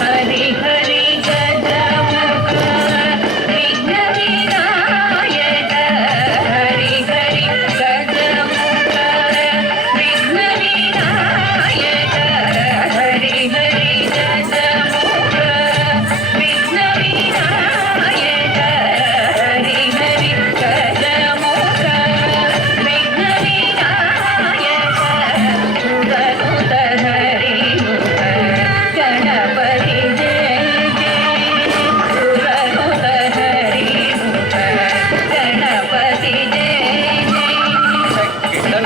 हरि हरि गजमुख विघ्न विनायक हरि हरि गजमुख विघ्न विनायक हरि हरि गजमुख विघ्न विनायक हरि हरि गजमुख विघ्न विनायक सुरनुत हरि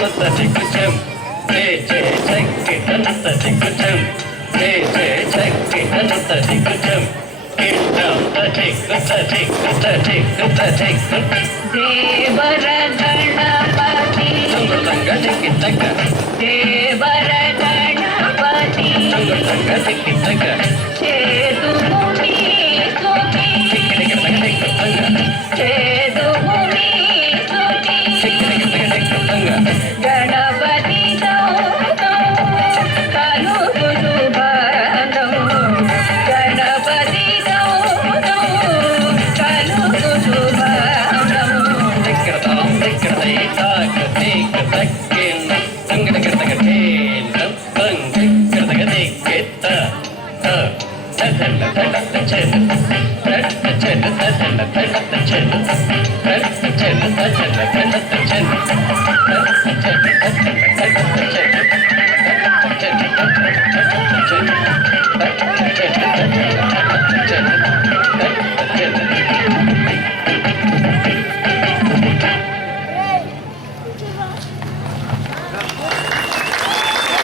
गणपति जय जय सुरनुत हरि गणपति जय देवर गणपति देवर गणपति देवर